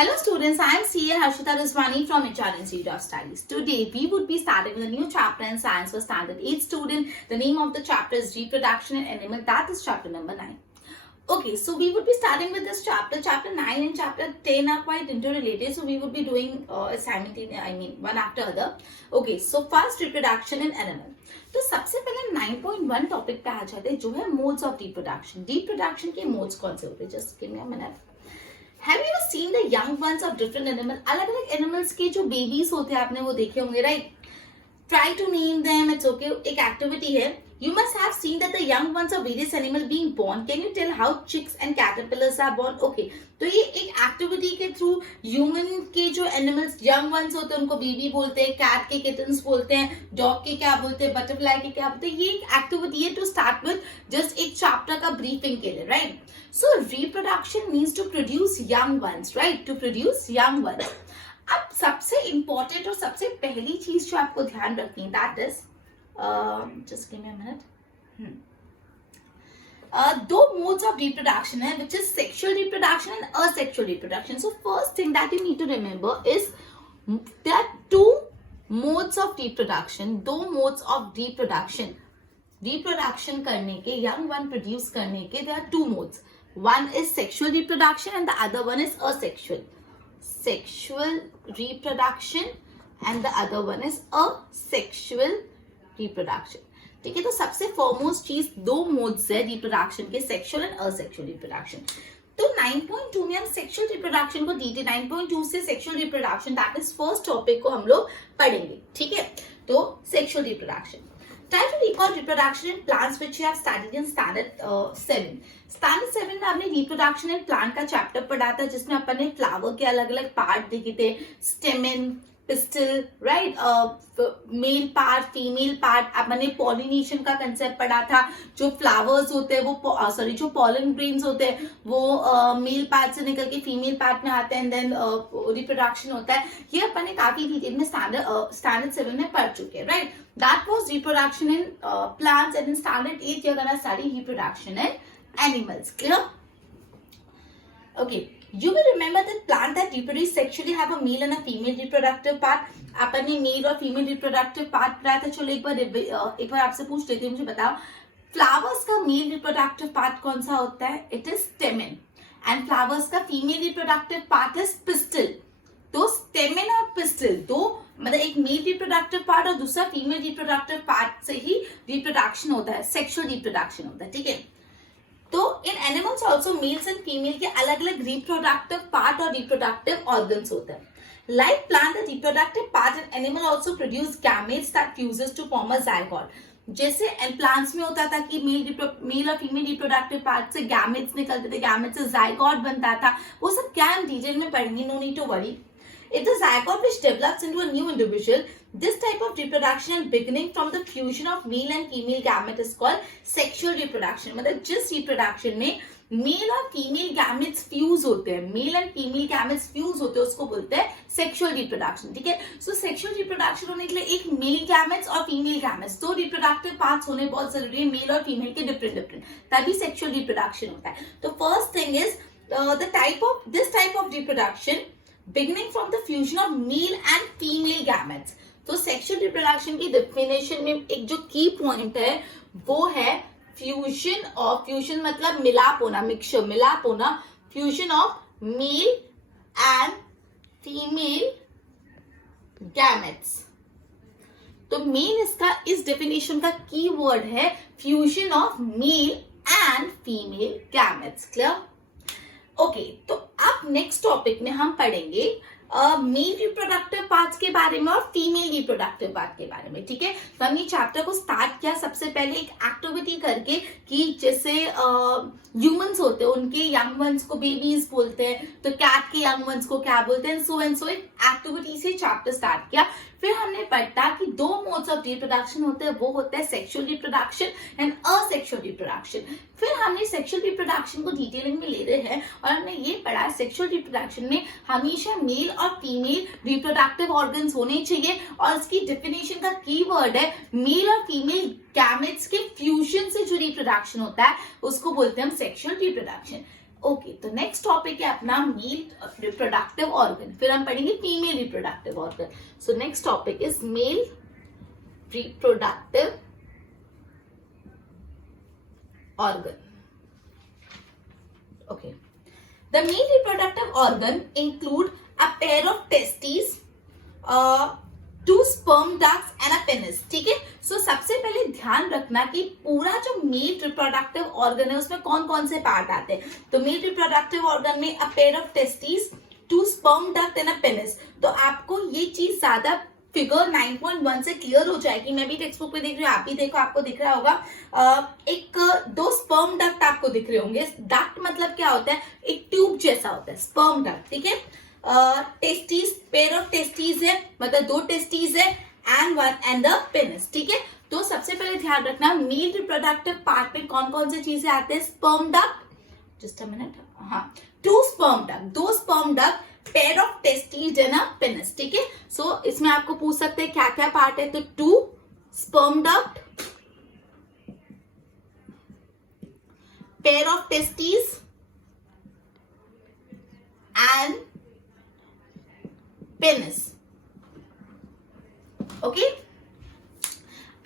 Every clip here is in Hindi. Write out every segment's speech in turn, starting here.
Hello students, I am CA Harshita Rizwani from HR Institute of Studies. Today we would be starting with a new chapter in science for standard 8 student. The name of the chapter is Reproduction in Animal. That is chapter number 9. Okay, so we would be starting with this chapter. Chapter 9 and chapter 10 are quite interrelated. So we would be doing one after other. Okay, so first reproduction in animal. तो सबसे पहले 9.1 टॉपिक पे आ जाते हैं जो है मोड्स ऑफ रिप्रोडक्शन. रिप्रोडक्शन के मोड्स कौन से होते हैं? Just give me a minute. Have you ever seen the young ones of different animals? अलग अलग एनिमल्स के जो बेबीज होते हैं आपने वो देखे होंगे, right? Try to name them. It's okay. एक एक्टिविटी है. You must have seen that the young ones of various animals being born. Can you tell how chicks and caterpillars are born? Okay. तो ये एक एक्टिविटी के थ्रू ह्यूमन के जो एनिमल्स यंग वंस होते हैं उनको बेबी बोलते हैं, कैट के किटन्स बोलते हैं, डॉग के क्या बोलते हैं, बटरफ्लाई के क्या बोलते हैं. ये एक एक्टिविटी है टू स्टार्ट विद, जस्ट एक चैप्टर का ब्रीफिंग के लिए, right? So reproduction means to produce young ones, right? To produce young ones. अब सबसे इंपॉर्टेंट और सबसे पहली चीज जो आपको ध्यान रखनी है, that is just give me a minute. दो modes of reproduction है, which is sexual reproduction and asexual reproduction. So first thing that you need to remember is there are two modes of reproduction. दो modes of reproduction. Reproduction करने के, young one produce करने के, there are two modes. One is sexual reproduction and the other one is asexual. Sexual reproduction and the other one is asexual reproduction. ठीक है, तो सबसे फॉरमोस्ट चीज दो मोड्स है रिप्रोडक्शन के, सेक्सुअल एंड असेक्सुअल रिप्रोडक्शन. तो 9.2 में हम सेक्सुअल रिप्रोडक्शन को दी थी. 9.2 से sexual reproduction, that is first topic को हम लोग पढ़ेंगे. ठीक है, तो sexual reproduction. Try to recall reproduction in plants which you have studied in standard 7. Standard 7 में आपने reproduction in plant का चैप्टर पढ़ा था जिसमें अपन ने फ्लावर के अलग अलग पार्ट देखे थे, stamen, pistil, right, male part, female part. अपन ने पॉलिनेशन का कंसेप्ट पढ़ा था. जो फ्लावर्स होते हैं वो जो पॉलन ग्रेन्स होते हैं वो मेल पार्ट से निकल के फीमेल पार्ट में आते हैं एंड देन रिप्रोडक्शन होता है. ये अपन ने काफी डिटेल में स्टैंडर्ड 7 में पढ़ चुके हैं, right? That was reproduction in plants, and in standard 8 you're gonna study reproduction in animals. Clear? Okay. You will remember that plant that reproduce sexually have a male and a female reproductive part. अपन ने मेल और फीमेल रिप्रोडक्टिव पार्ट पढ़ा था. चलो एक बार आपसे पूछ लेती हूँ, मुझे बताओ फ्लावर्स का मेल रिप्रोडक्टिव पार्ट कौन सा होता है? It is stamen. And flowers का female reproductive part is pistil. तो स्टेमन और पिस्टल दो, मतलब एक मेल रिप्रोडक्टिव पार्ट और दूसरा फीमेल रिप्रोडक्टिव पार्ट से ही रिप्रोडक्शन होता है, सेक्सुअल रिप्रोडक्शन होता है. ठीक है, तो in animals also males and female के अलग अलग रिप्रोडक्टिव पार्ट और रिप्रोडक्टिव ऑर्गन्स होते हैं. Like plant the reproductive part in animal also produce gametes that fuses to form a zygote. जैसे प्लांट्स में होता था कि मेल और फीमेल रिप्रोडक्टिव पार्ट से गैमेट्स निकलते थे, गैमेट्स से जायगोट बनता था. वो सब क्या हम डिटेल में पढ़ेंगे, no need to worry. If the zygote which develops into a new individual, this type of reproduction and beginning from the fusion of male and female gamete is called sexual reproduction. मतलब जिस reproduction में मेल और फीमेल गैमेट्स फ्यूज होते हैं, mail and female gametes fuse होते हैं, उसको बोलते हैं सेक्सुअल रिप्रोडक्शन. ठीक है, सो सेक्सुअल रिप्रोडक्शन होने के लिए एक मेल गैमेट्स और फीमेल गैमेट्स, दो रिप्रोडक्टिव पार्ट्स होने बहुत जरूरी है, मेल और फीमेल के डिफरेंट, तभी सेक्सुअल रिप्रोडक्शन होता है. तो first thing is this type of reproduction beginning from the fusion of male and female gametes. तो सेक्सुअल रिप्रोडक्शन की डेफिनेशन में एक जो की पॉइंट है वो है फ्यूजन मतलब मिलाप होना, मिक्सचर, मिलाप होना, fusion of male and female gametes. तो मेन इसका इस डेफिनेशन का की वर्ड है fusion of male and female gametes. Clear? Okay, तो अब नेक्स्ट टॉपिक में हम पढ़ेंगे मेल रिप्रोडक्टिव पार्ट्स के बारे में और फीमेल रिप्रोडक्टिव पार्ट के बारे में. ठीक है, तो हमने चैप्टर को स्टार्ट किया सबसे पहले एक एक्टिविटी करके कि जैसे ह्यूमंस होते हैं उनके यंग वंस को बेबीज बोलते हैं, तो कैट के यंग वंस को क्या बोलते हैं, सो एंड सो. एक एक्टिविटी से चैप्टर स्टार्ट किया. फिर हमने पढ़ा कि दो मोड्स ऑफ रिप्रोडक्शन होते हैं, वो होता है sexual reproduction and asexual reproduction. फिर हमने सेक्सुअल रिप्रोडक्शन को डिटेलिंग में ले रहे हैं और हमने ये पढ़ा सेक्सुअल रिप्रोडक्शन में हमेशा मेल और फीमेल रिप्रोडक्टिव ऑर्गन्स होने चाहिए और इसकी डेफिनेशन का कीवर्ड है मेल और फीमेल गैमेट्स के फ्यूजन से जो रिप्रोडक्शन होता है उसको बोलते हैं हम सेक्सुअल रिप्रोडक्शन. ओके, तो नेक्स्ट टॉपिक है अपना मेल रिप्रोडक्टिव ऑर्गन, फिर हम पढ़ेंगे female reproductive organ. So next topic is male reproductive organ. Okay. The male reproductive organ include a pair of testes, two sperm ducts and a penis. ठीक है. So सबसे पहले ध्यान रखना कि पूरा जो मेल रिप्रोडक्टिव ऑर्गन है उसमें कौन कौन से पार्ट आते हैं. तो मेल रिप्रोडक्टिव ऑर्गन में a pair of testes, two sperm duct and a penis. तो आपको ये चीज ज्यादा फिगर 9.1 से क्लियर हो जाएगी. मैं भी टेक्स्ट बुक पे देख रही हूँ, आप भी देखो, आपको दिख रहा होगा. एक दो स्पर्म डक्ट आपको दिख रहे होंगे. डक्ट मतलब क्या होता है, एक ट्यूब जैसा होता है स्पर्म डक्ट. ठीक है. टेस्टीज, पेयर ऑफ टेस्टीज है, मतलब दो टेस्टीज है, एंड द पेनिस. ठीक है. तो सबसे पहले ध्यान रखना मेल रिप्रोडक्टिव पार्ट में कौन कौन से चीजें आते हैं. Sperm duct, just a minute, हाँ, टू स्पर्म डक्ट, दो sperm duct, pair of testes and a penis. ठीक है. सो इसमें आपको पूछ सकते हैं क्या क्या पार्ट है. तो two sperm duct, pair of testes and penis. Okay.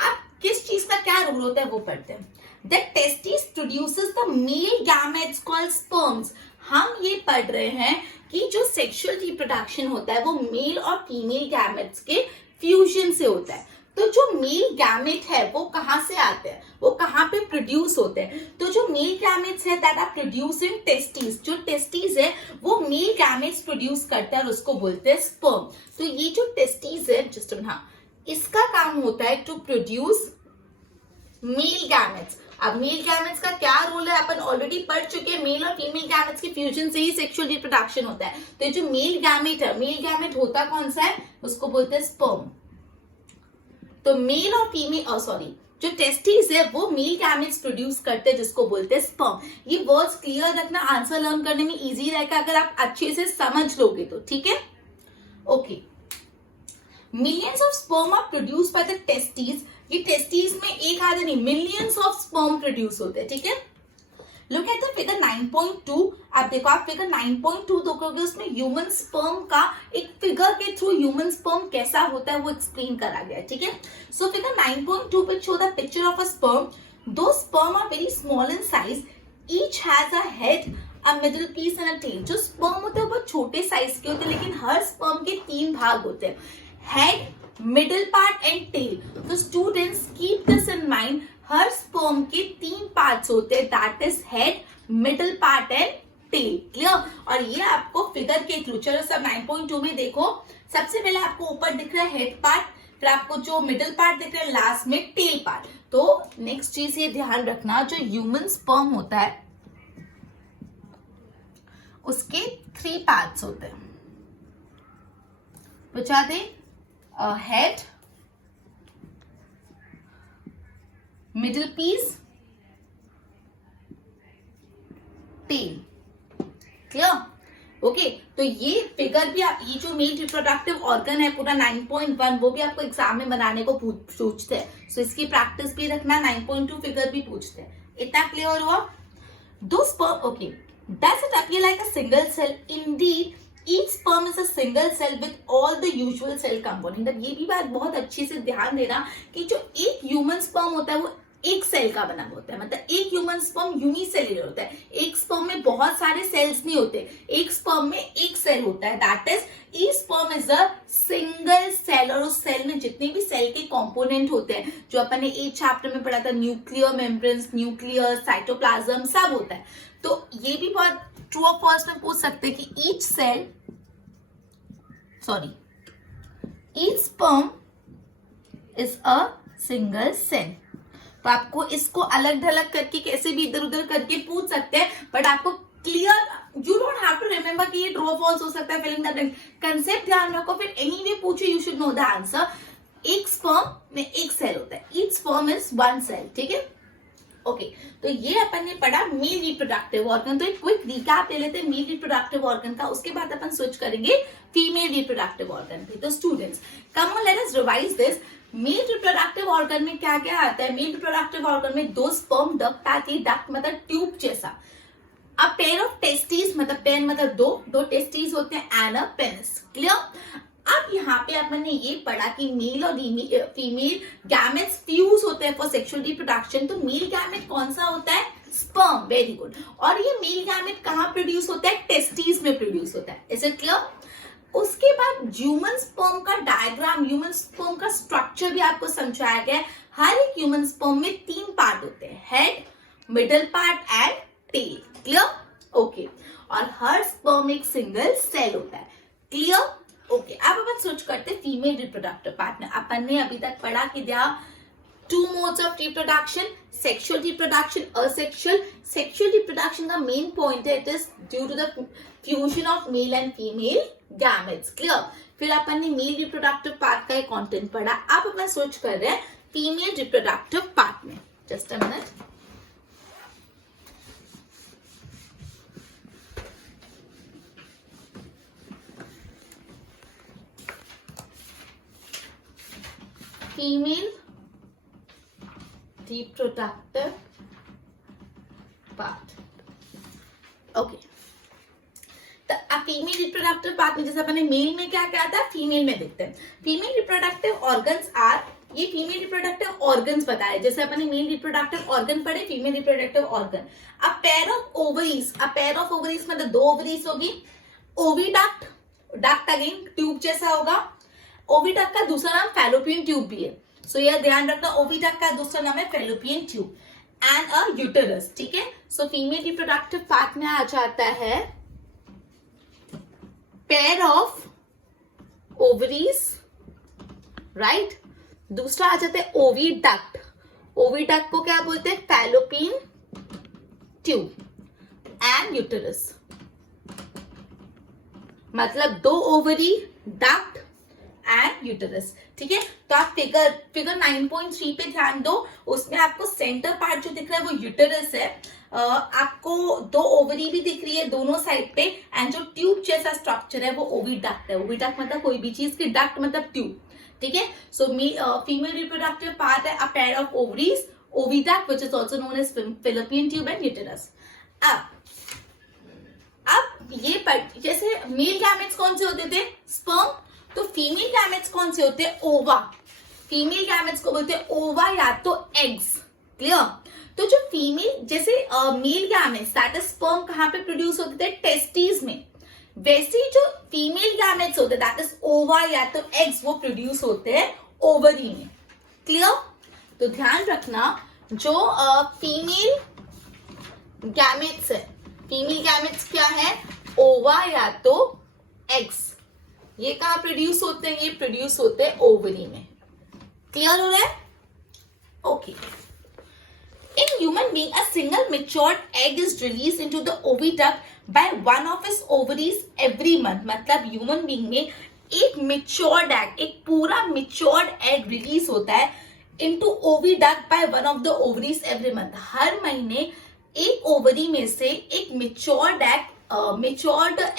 अब किस चीज का क्या रोल होता है वो पढ़ते हैं. The testis produces the male gametes called sperms. हम ये पढ़ रहे हैं कि जो सेक्सुअल रिप्रोडक्शन होता है वो मेल और फीमेल गैमेट्स के फ्यूजन से होता है. तो जो मेल गैमेट है वो कहाँ से आते हैं, वो कहाँ पे प्रोड्यूस होते हैं. तो जो मेल गैमेट्स है दैट आर प्रोड्यूसिंग टेस्टिस, जो टेस्टिस है वो मेल गैमेट्स प्रोड्यूस करता है और उसको बोलते हैं स्पर्म. तो ये जो टेस्टिस है, जस्ट हाँ, इसका काम होता है टू प्रोड्यूस मेल गैमेट्स. अब मेल गैमेट्स का क्या रोल है अपन ऑलरेडी पढ़ चुके हैं. मेल और फीमेल गैमेट्स के फ्यूजन से ही सेक्सुअल रिप्रोडक्शन होता है. तो जो मेल गैमेट है, मेल गैमेट होता कौन सा है, उसको बोलते हैं स्पर्म. तो मेल और फीमेल, सॉरी, जो टेस्टिस है वो मेल गैमेट्स प्रोड्यूस करते हैं जिसको बोलते हैं स्पर्म. ये वर्ड्स क्लियर रखना, आंसर लर्न करने में इजी रहेगा अगर आप अच्छे से समझ लोगे तो. ठीक है. Okay. Millions of sperm are produce by the testis. ये टेस्टिस में एक आधे नहीं, मिलियंस ऑफ स्पर्म प्रोड्यूस होते हैं. ठीक है. Look at the figure 9.2. आप देखो, आप फिगर 9.2 देखोगे, उसमें ह्यूमन स्पर्म का एक फिगर के थ्रू ह्यूमन स्पर्म कैसा होता है वो एक्सप्लेन करा गया है. ठीक है. सो फिगर 9.2 पे show the picture of a sperm. दो sperm are very small in size, each has a head, a middle piece and a tail. जो स्पर्म होते हैं वो बहुत छोटे साइज के होते हैं, लेकिन हर स्पर्म के 3 भाग होते हैं, head, middle part and tail. तो students keep this in mind. हर स्पर्म के 3 पार्ट्स होते हैं, that is head, middle part and tail. Clear. और ये आपको फिगर के थ्रू, चलो सब 9.2 में देखो. सबसे पहले आपको ऊपर दिख रहा है हेड पार्ट, फिर आपको जो मिडिल पार्ट दिख रहा है, लास्ट में टेल पार्ट. तो नेक्स्ट चीज ये ध्यान रखना, जो ह्यूमन स्पर्म होता है उसके 3 पार्ट्स होते हैं. बचा दे, head, middle piece, tail. Clear. Okay. तो ये फिगर भी आप, ये जो मेल रिप्रोडक्टिव ऑर्गन है पूरा 9.1, वो भी आपको एग्जाम में बनाने को पूछते हैं. सो इसकी प्रैक्टिस भी रखना. 9.2 फिगर भी पूछते हैं. इतना क्लियर हुआ. दो sperm. Okay. Does it appear like a single cell? Indeed each sperm is a single cell with all the usual cell component. अब ये भी बात बहुत अच्छी से ध्यान देना कि जो एक ह्यूमन स्पर्म होता है वो एक सेल का बना होता है. मतलब एक ह्यूमन स्पर्म यूनिसेलुलर होता है. एक स्पर्म में बहुत सारे सेल्स नहीं होते, एक स्पर्म में एक सेल होता है, that is each sperm is a single cell. और उस सेल में जितने भी सेल के कंपोनेंट होते हैं, जो अपन ने 8 चैप्टर में पढ़ा था, न्यूक्लियर मेम्ब्रेन्स, न्यूक्लियर, साइटोप्लाज्म, सब होता है. तो ये भी बहुत ट्रू और फॉल्स में पूछ सकते हैं कि each sperm is a single cell. तो आपको इसको अलग ढलग करके कैसे भी इधर उधर करके पूछ सकते हैं, बट आपको clear, you don't have to remember कि ये ट्रू और फॉल्स हो सकता है, फिलिंग द ब्लैंक. कंसेप्ट ध्यान रखो, फिर एनीवे पूछे you should know the answer. एक स्पर्म में एक सेल होता है, ईच स्पर्म इज 1 सेल. ठीक है. ओके. तो ये अपन ने पढ़ा मेल रिप्रोडक्टिव ऑर्गन. तो एक क्विक रिकैप ले लेते हैं मेल रिप्रोडक्टिव ऑर्गन का, उसके बाद अपन स्विच करेंगे फीमेल रिप्रोडक्टिव ऑर्गन पे. तो students, come on, let us revise this. Male reproductive organ में क्या क्या आता है? मेल रिप्रोडक्टिव ऑर्गन में 2 स्पर्म डक्ट आती है. डक्ट मतलब ट्यूब जैसा. अ पेयर ऑफ टेस्टीज मतलब पेयर मतलब दो टेस्टीज होते हैं एंड अ पेनिस। क्लियर। अब यहाँ पे आपने ये पढ़ा कि मेल और फीमेल गैमेट्स फ्यूज होते हैं फॉर सेक्सुअल रिप्रोडक्शन। तो मेल गैमेट कौन सा होता है? स्पर्म। Very good. और ये मेल गैमेट कहाँ प्रोड्यूस होता है? टेस्टीज में प्रोड्यूस होता है। Is it clear? उसके बाद ह्यूमन स्पर्म का डायग्राम, ह्यूमन स्पर्म का स्ट्रक्चर भी आपको समझाया गया है। हर एक ह्यूमन स्पर्म में 3 पार्ट होते हैं, head, middle part and tail. Clear? Okay. और हर स्पर्म एक सिंगल सेल होता है। क्लियर? ओके। अब अपन सोच करते फीमेल रिप्रोडक्टिव पार्ट में। अपन ने अभी तक पढ़ा कि there are 2 modes of reproduction, sexual reproduction, asexual. Sexual reproduction का main point है, it is due to the fusion of male and female gametes. Clear? फिर अपन ने मेल रिप्रोडक्टिव पार्ट का एक कंटेंट पढ़ा। अब अपन सोच कर रहे हैं फीमेल रिप्रोडक्टिव पार्ट में। Just a minute. Female reproductive part. Okay. तो फीमेल रिप्रोडक्टिव पार्ट में जैसे अपने मेल में क्या क्या था, फीमेल में देखते हैं। फीमेल रिप्रोडक्टिव ऑर्गन्स आर, ये फीमेल रिप्रोडक्टिव ऑर्गन्स बताए। जैसे अपने मेल रिप्रोडक्टिव ऑर्गन पढ़े, female reproductive organ. A pair of ovaries, a pair of ovaries मतलब 2 ओवरीज होगी। ओविडक्ट, डक्ट अगेन ट्यूब जैसा होगा। ओविडक्ट का दूसरा नाम फैलोपियन ट्यूब भी है। सो यह ध्यान रखना, ओविडक्ट का दूसरा नाम है fallopian tube and a uterus. ठीक है। सो फीमेल रिप्रोडक्टिव पार्ट में आ जाता है पेयर ऑफ ओवरीज, राइट। दूसरा आ जाता है ओविडक्ट। ओविडक्ट को क्या बोलते हैं? Fallopian tube and uterus. मतलब 2 ओवरी, डक्ट एंड यूटेरस। ठीक है। तो आप फिगर 9.3 पे ध्यान दो। उसमें आपको सेंटर पार्ट जो दिख रहा है वो यूटेरस है। आपको 2 ओवरी भी दिख रही है दोनों साइड पे एंड जो ट्यूब जैसा स्ट्रक्चर है वो ओविडक्ट है। ओविडक्ट मतलब कोई भी चीज की डक्ट मतलब ट्यूब। ठीक है। सो फीमेल रिप्रोडक्टिव पार्ट है a pair of ovaries, oviduct which is also known as fallopian tube and uterus. अब ये जैसे मेल गैमेट्स कौन से होते थे? स्पर्म। तो फीमेल गैमेट्स कौन से होते हैं? ओवा। फीमेल गैमेट्स को बोलते हैं ओवा या तो एग्स। क्लियर? तो जो फीमेल जैसे male gametes that is sperm कहां पे प्रोड्यूस होते थे? टेस्टीज में। वैसे ही जो फीमेल गैमेट्स होते हैं दैट इज ओवा या तो एग्स, वो प्रोड्यूस होते हैं ओवरी में। क्लियर? तो ध्यान रखना जो फीमेल गैमेट्स है, फीमेल गैमेट्स क्या है? ओवा या तो एग्स। ये कहां प्रोड्यूस होते हैं? ये प्रोड्यूस होते हैं ओवरी में। क्लियर हो रहा है? Okay. In human being a single matured egg is released into the oviduct by one of its ovaries every month. मतलब ह्यूमन बीइंग में एक मैच्योर्ड एग, एक पूरा मैच्योर्ड एग रिलीज होता है into oviduct by one of the ovaries every month. हर महीने एक ओवरी में से एक मैच्योर्ड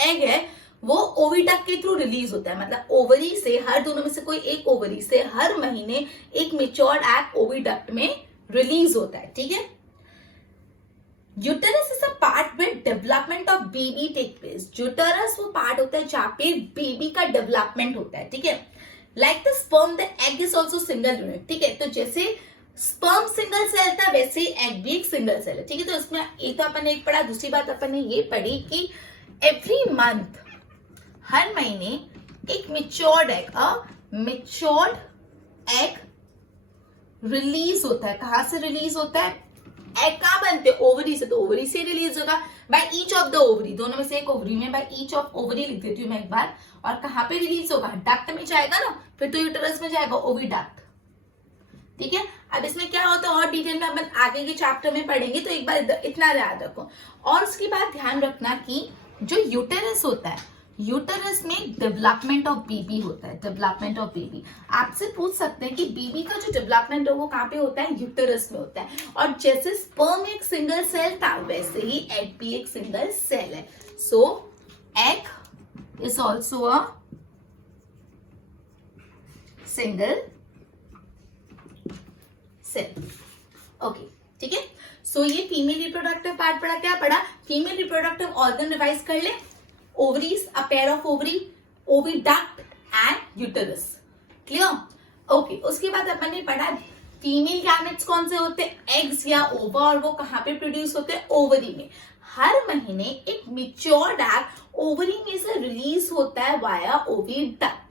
एग है वो ओविडक्ट के थ्रू रिलीज होता है। मतलब ओवरी से, हर दोनों में से कोई एक ओवरी से हर महीने एक मैच्योर्ड एग ओविडक्ट में रिलीज होता है। ठीक है। Uterus is a part where development of baby take place. Uterus वो पार्ट होता है जहां पे बेबी का डेवलपमेंट होता है। ठीक है। Like the sperm the egg is also single unit. ठीक है। तो जैसे स्पर्म सिंगल सेल था वैसे ही एग भी एक सिंगल सेल है। ठीक है। तो इसमें एक तो अपन ने एक पढ़ा, दूसरी बात अपन ने ये पढ़ी कि एवरी मंथ, हर महीने एक मैच्योर्ड एग रिलीज होता है। कहां से रिलीज होता है? एग कहां बनते हैं? ओवरी से। तो ओवरी से रिलीज होगा by each of the ovary, दोनों में से एक ओवरी में, बाय ईच ऑफ ओवरी लिख देती हूँ मैं एक बार। और कहां पे रिलीज होगा? डक्ट में जाएगा ना, फिर तो यूटेरस में जाएगा, ओविडक्ट। ठीक है। अब इसमें क्या होता है और डिटेल में अपन आगे के चैप्टर में पढ़ेंगे, तो एक बार इतना याद रखो। और उसके बाद ध्यान रखना कि जो यूटेरस होता है, यूटेरस में डेवलपमेंट ऑफ बेबी होता है। डेवलपमेंट ऑफ बेबी आपसे पूछ सकते हैं कि बेबी का जो डेवलपमेंट है वो कहाँ पे होता है? यूटेरस में होता है। और जैसे स्पर्म एक सिंगल सेल था वैसे ही एग भी एक सिंगल सेल है। So egg is also a single cell. Okay. ठीक है। सो ये फीमेल रिप्रोडक्टिव पार्ट पढ़ा, क्या पढ़ा? फीमेल रिप्रोडक्टिव ऑर्गन रिवाइज कर ले, ovaries, a pair of ovary, oviduct and uterus, clear? Okay, उसके बाद अपन ने पढ़ा फीमेल गैमेट्स कौन से होते हैं? एग्स या ओवा, और वो कहाँ पे प्रोड्यूस होते हैं? ओवरी में। हर महीने एक मैच्योर्ड एग ओवरी में से रिलीज होता है वाया ओविडक्ट।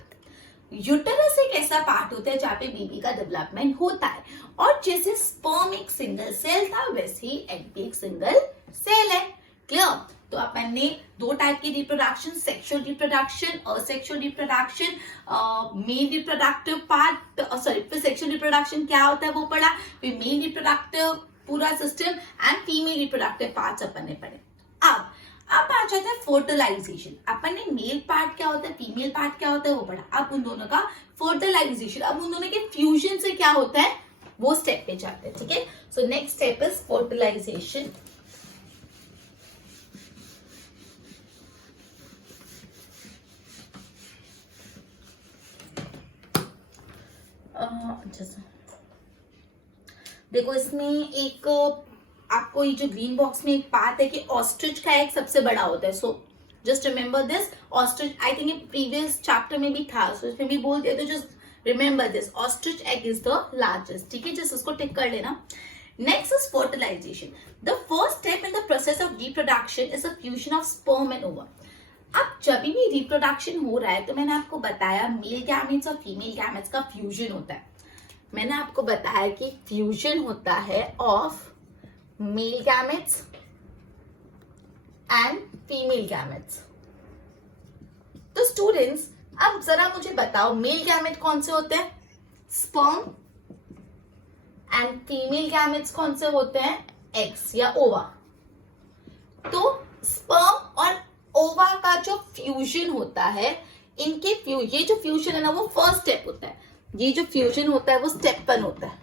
यूटेरस एक ऐसा पार्ट होता है जहाँ पे बेबी का डेवलपमेंट होता है, और जैसे स्पर्म एक सिंगल सेल था वैसे ही एग भी एक सिंगल सेल है, क्लियर? तो अपन ने दो टाइप की reproduction, sexual reproduction, asexual reproduction, male reproductive part, sorry फिर सेक्सुअल रिप्रोडक्शन क्या होता है वो पढ़ा, फिर मेल रिप्रोडक्टिव पूरा system and female reproductive parts अपन ने पढ़े। अब आ जाता है फर्टिलाइजेशन। अपन ने मेल पार्ट क्या होता है, फीमेल पार्ट क्या होता है वो पढ़ा। अब उन दोनों का फर्टिलाइजेशन, अब उन दोनों के फ्यूजन से क्या होता है वो स्टेप पे जाते हैं, ठीक है? So next step is fertilization. देखो इसमें एक आपको ये जो ग्रीन बॉक्स में एक बात है कि ऑस्ट्रिच का एग सबसे बड़ा होता है। So just remember this, ostrich I think ये प्रीवियस चैप्टर में भी था, सो इसमें भी बोल दिया, तो just remember this, ostrich egg is the largest, ठीक है? जस्ट उसको टिक कर लेना। Next is fertilization. The first step in the process of reproduction is the fusion of sperm and ova. अब जब भी रिप्रोडक्शन हो रहा है तो मैंने आपको बताया मेल गैमेट्स और फीमेल गैमेट्स का फ्यूजन होता है। मैंने आपको बताया कि फ्यूजन होता है of male gametes and female gametes. तो स्टूडेंट्स अब जरा मुझे बताओ मेल गैमेट कौन से होते हैं? स्पर्म, एंड फीमेल गैमेट्स कौन से होते हैं? एग्स या ओवा। तो स्पर्म और ओवा का जो फ्यूजन होता है, इनके ये जो फ्यूजन है ना वो फर्स्ट स्टेप होता है, ये जो फ्यूजन होता है वो स्टेप 1 होता है।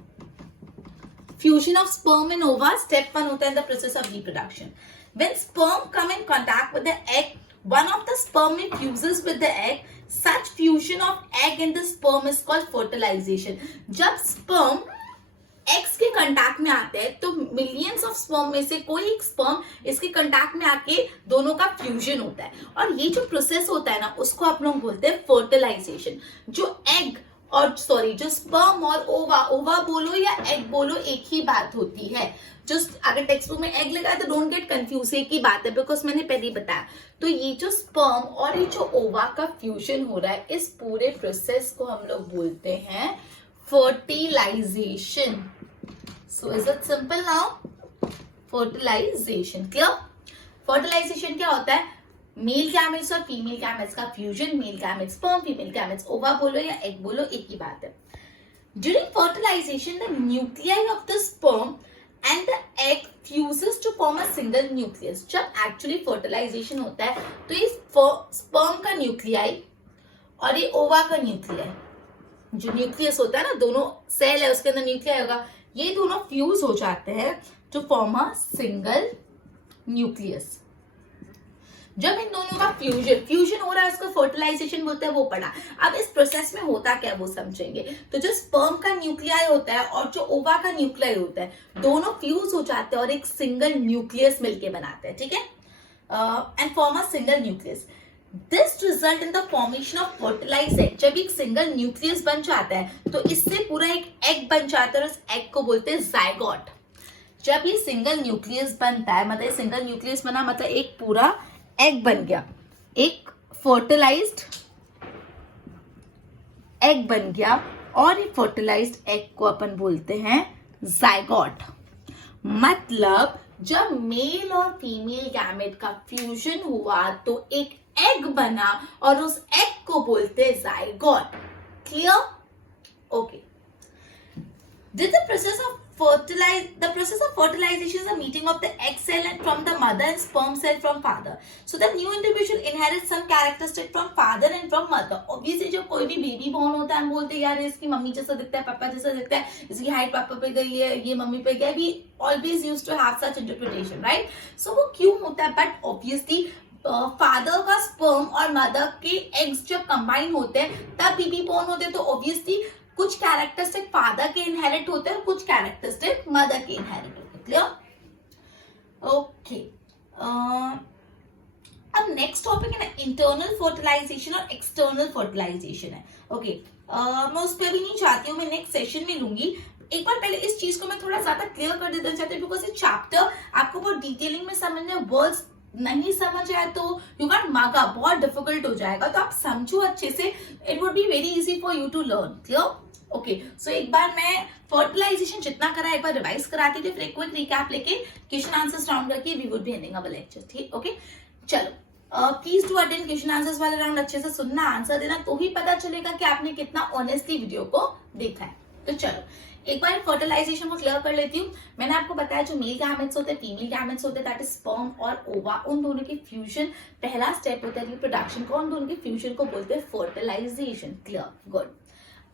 फ्यूजन ऑफ स्पर्म एंड ओवा स्टेप 1 होता है इन the process of reproduction. When sperm come in contact with the egg, one of the sperm fuses with the egg. Such fusion of egg in the sperm is called fertilization. जब sperm एग्स के कंटैक्ट में आते हैं तो मिलियंस ऑफ स्पर्म में से कोई एक स्पर्म इसके कंटैक्ट में आके दोनों का फ्यूजन होता है, और ये जो प्रोसेस होता है ना उसको आप लोग बोलते हैं फर्टिलाइजेशन। जो एग और सॉरी जो स्पर्म और ओवा बोलो या एग बोलो एक ही बात होती है। जो अगर टेक्स्ट बुक में एग लगा है तो डोंट गेट कंफ्यूज, एक ही बात है, बिकॉज मैंने पहले ही बताया। तो ये जो स्पर्म और ये जो ओवा का फ्यूजन हो रहा है, इस पूरे प्रोसेस को हम लोग बोलते हैं fertilization. So is it simple now? Fertilization, clear? Fertilization क्या होता है? मेल गैमेट्स और फीमेल गैमेट्स का fusion, male gametes sperm, female gametes ओवा बोलो या एग बोलो एक ही बात है। During fertilization, the nuclei of the sperm and the egg fuses to form a single nucleus. जब actually fertilization होता है तो ये sperm का न्यूक्लियाई और ये ओवा का न्यूक्लियाई, जो न्यूक्लियस होता है ना, दोनों सेल है उसके अंदर न्यूक्लियाई होगा, ये दोनों फ्यूज हो जाते हैं to form a single nucleus. जब इन दोनों का फ्यूजन हो रहा है उसको फर्टिलाइजेशन बोलते हैं, वो पढ़ा। अब इस प्रोसेस में होता क्या है वो समझेंगे। तो जो स्पर्म का न्यूक्लियाई होता है और जो ओवा का न्यूक्लियाई होता है, दोनों फ्यूज हो जाते हैं और एक सिंगल न्यूक्लियस मिलके बनाते हैं, ठीक है? And form a single nucleus. This result in the formation of fertilized egg. जब एक सिंगल न्यूक्लियस बन जाता है तो इससे पूरा एक एग बन जाता है और उस एग को बोलते हैं जायगोट। जब ये सिंगल न्यूक्लियस बनता है, मतलब सिंगल न्यूक्लियस बना मतलब एक पूरा एग बन गया, एक फर्टिलाइज्ड एग बन गया, और ये फर्टिलाइज्ड एग को अपन बोलते हैं जायगोट। मतलब जब मेल और फीमेल गैमेट का फ्यूजन हुआ तो एक एग बना और उस एग को बोलते हैं zygote. Clear? Okay. Did the process of fertilization is a meeting of the egg cell and from the mother and sperm cell from father. So the new individual inherits some characteristic from father and from mother. Obviously जब कोई भी बेबी बॉर्न होता है हम बोलते हैं यार इसकी मम्मी जैसा दिखता है, पापा जैसा दिखता है, इसकी हाइट पापा पे गई है, ये मम्मी पे गया। We always used to have such interpretation, right? So वो क्यों होता है? But obviously फादर का स्पर्म और मदर के एग्स जब कंबाइन होते हैं तब बेबी बॉर्न होते हैं, तो ऑब्वियसली कुछ कैरेक्टरिस्टिक फादर के इनहेरिट होते हैं और कुछ कैरेक्टरिस्टिक मदर के इनहेरिट होते हैं। क्लियर? ओके, अब नेक्स्ट टॉपिक है ना इंटरनल फर्टिलाइजेशन और एक्सटर्नल फर्टिलाइजेशन है. ओके, मैं उस पर भी नहीं चाहती हूँ, मैं नेक्स्ट सेशन में लूंगी. एक बार पहले इस चीज को मैं थोड़ा ज्यादा क्लियर कर देना चाहती हूँ, बिकॉज ये चैप्टर आपको बहुत डिटेलिंग में समझना है. वर्ड्स नहीं समझ आए तो यू कैन मागा, बहुत डिफिकल्ट हो जाएगा. तो आप समझो अच्छे से, it would be very easy for you to learn. Clear? Okay, so एक बार मैं फर्टिलाइजेशन जितना करा एक बार रिवाइज कराती थी, फिर एक क्विक रिकैप लेके क्वेश्चन आंसर्स राउंड करके we would be ending our lecture. ठीक? ओके, चलो, please do attend question answers वाले राउंड. अच्छे से सुनना, आंसर देना, तो ही पता चलेगा कि आपने कितना ऑनेस्टली वीडियो को देखा है. तो चलो एक बार फर्टिलाइजेशन को क्लियर कर लेती हूँ. मैंने आपको बताया जो मेल गैमेट्स होते हैं, फीमेल गैमेट्स होते हैं, दैट इज स्पर्म और ओवा, उन दोनों के फ्यूजन पहला स्टेप होता है रिप्रोडक्शन का. उन दोनों के फ्यूजन को बोलते हैं फर्टिलाइजेशन. क्लियर? गुड.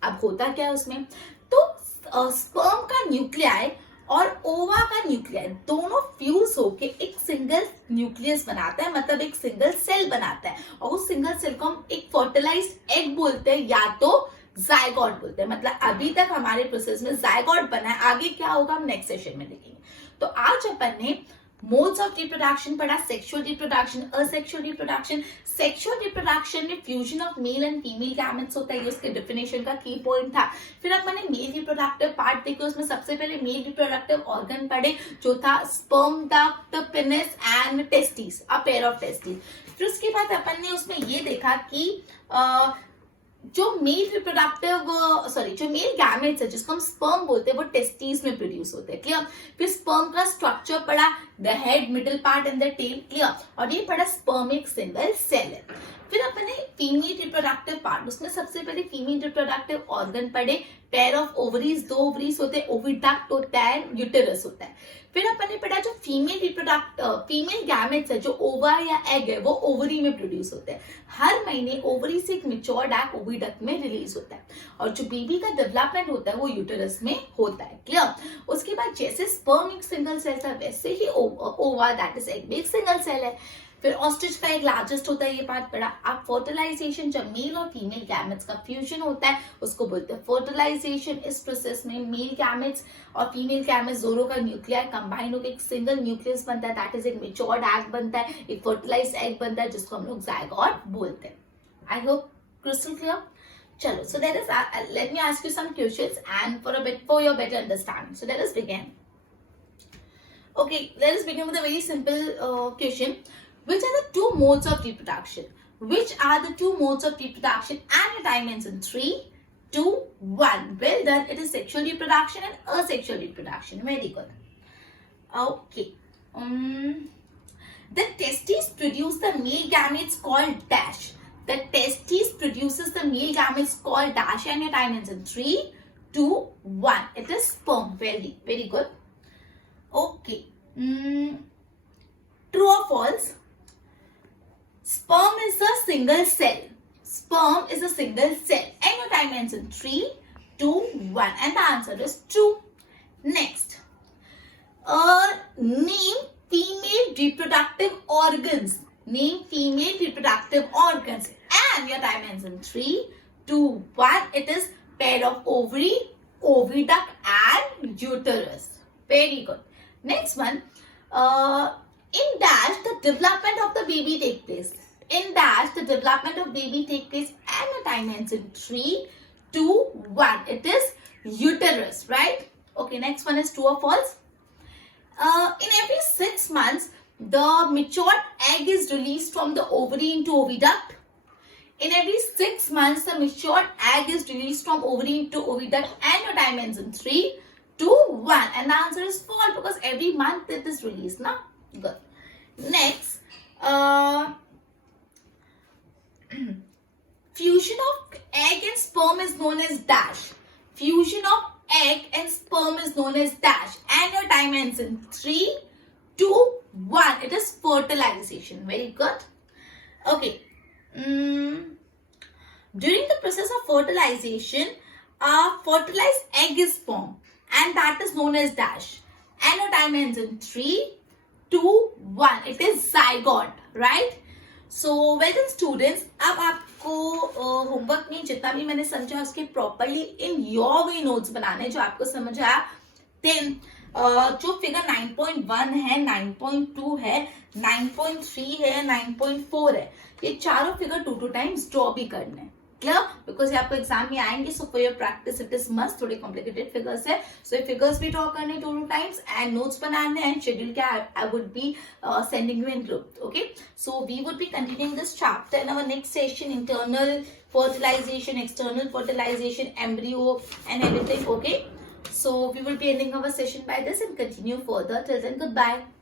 अब होता क्या है उसमें, तो स्पर्म का न्यूक्लियाई और ओवा का न्यूक्लियाई दोनों फ्यूज होके एक सिंगल न्यूक्लियस बनाता है, मतलब एक सिंगल सेल बनाता है. और उस सिंगल सेल को हम एक फर्टिलाइज्ड एग बोलते हैं या तो जायगॉट बोलते हैं. मतलब अभी तक हमारे प्रोसेस में जायगॉट बना है, आगे क्या होगा हम नेक्स्ट सेशन में देखेंगे. तो आज अपन ने मोड्स ऑफ रिप्रोडक्शन पढ़ा, sexual reproduction, asexual reproduction. Sexual reproduction में fusion of male and female gametes होता है, ये उसके डेफिनेशन का की पॉइंट था. फिर अपन ने मेल रिप्रोडक्टिव पार्ट देखे, उसमें सबसे पहले मेल रिप्रोडक्टिव ऑर्गन पढ़े जो था sperm duct, penis and testis, a pair of testis. फिर उसके बाद अपन ने उसमें ये देखा कि जो मेल रिप्रोडक्टिव जो मेल गैमेट्स है जिसको हम स्पर्म बोलते हैं वो टेस्टिस में प्रोड्यूस होते हैं. क्लियर? फिर स्पर्म का स्ट्रक्चर पढ़ा, the head, middle part and the tail. Clear? और ये पढ़ा स्पर्म एक सिंगल सेल है. फिर अपन ने फीमेल रिप्रोडक्टिव पार्ट, उसमें सबसे पहले फीमेल रिप्रोडक्टिव ऑर्गन पढ़े, पेयर ऑफ ओवरीज, दो ओवरीज होते हैं, ओविडक्ट होता है, यूटेरस होता है. फिर अपन ने पढ़ा जो फीमेल गैमेट्स है, जो ओवा या एग है, वो ओवरी में प्रोड्यूस होते हैं. हर महीने ओवरी से एक मैच्योर्ड एग ओविडक्ट में रिलीज होता है. और जो बेबी का डेवलपमेंट होता है वो यूटेरस में होता है. क्लियर? उसके बाद जैसे स्पर्म एक सिंगल सेल था, वैसे ही ओवा दैट इज एग भी एक सिंगल सेल है. फिर ऑस्ट्रिच का एक लार्जेस्ट होता है, ये पार्ट पड़ा. अब फर्टिलाइजेशन, जब मेल और फीमेल गैमेट्स का फ्यूजन होता है उसको बोलते हैं फर्टिलाइजेशन. इस प्रोसेस में मेल गैमेट्स और फीमेल गैमेट्स दोनों का न्यूक्लियर कंबाइन होकर एक सिंगल न्यूक्लियस बनता है, दैट इज एक मैच्योर्ड एग बनता है, एक फर्टिलाइज्ड एग बनता है जिसको हम लोग जायगोट बोलते हैं. I hope crystal clear. चलो, so let me ask you some questions and for your better understanding. So let us begin. Okay, let us begin with a very simple question. Which are the two modes of reproduction? Which are the two modes of reproduction? And your time ends in 3, 2, 1. Well done. It is sexual reproduction and asexual reproduction. Very good. Okay. The testes produce the male gametes called dash. The testes produces the male gametes called dash, and your time ends in 3, 2, 1. It is sperm. Very, very good. Okay. True or false? Sperm is a single cell. Sperm is a single cell. And your time ends in 3, 2, 1. And the answer is true. Next. Name female reproductive organs. Name female reproductive organs. And your time ends in 3, 2, 1. It is pair of ovary, oviduct and uterus. Very good. Next one. In dash, the development of the baby take place. In dash, the development of baby take place, and the time ends in 3, 2, 1. It is uterus, right? Okay, next one is true or false. In every 6 months, the matured egg is released from the ovary into oviduct. In every 6 months, the matured egg is released from ovary into oviduct, and your time ends in 3, 2, 1. And the answer is false because every month it is released, na? Good. Next, fusion of egg and sperm is known as dash. Fusion of egg and sperm is known as dash. And your time ends in 3, 2, 1. It is fertilization. Very good. Okay. During the process of fertilization, a fertilized egg is formed, and that is known as dash. And your time ends in 3, 2, 1. It is zygote, right? So, well done students. अब आपको होमवर्क में जितना भी मैंने समझा उसके properly in your way notes बनाने जो आपको समझ आया. Then जो फिगर 9.1 है, 9.2 है, 9.3 है, 9.4 है, ये चारों फिगर 2 टाइम्स ड्रॉ भी करने हैं. क्लियर? बिकॉज ये आपको एग्जाम में आएंगे, so for your practice it is must. थोड़े कॉम्प्लिकेटेड फिगर्स है, सो ये फिगर्स भी ड्रॉ करने 2 टाइम्स एंड नोट्स बनाने एंड शेड्यूल क्या I would be sending you in group. Okay, so we would be continuing this chapter in our next session, internal fertilization, external fertilization, embryo and everything. Okay, so we will be ending our session by this and continue further. Till then, goodbye.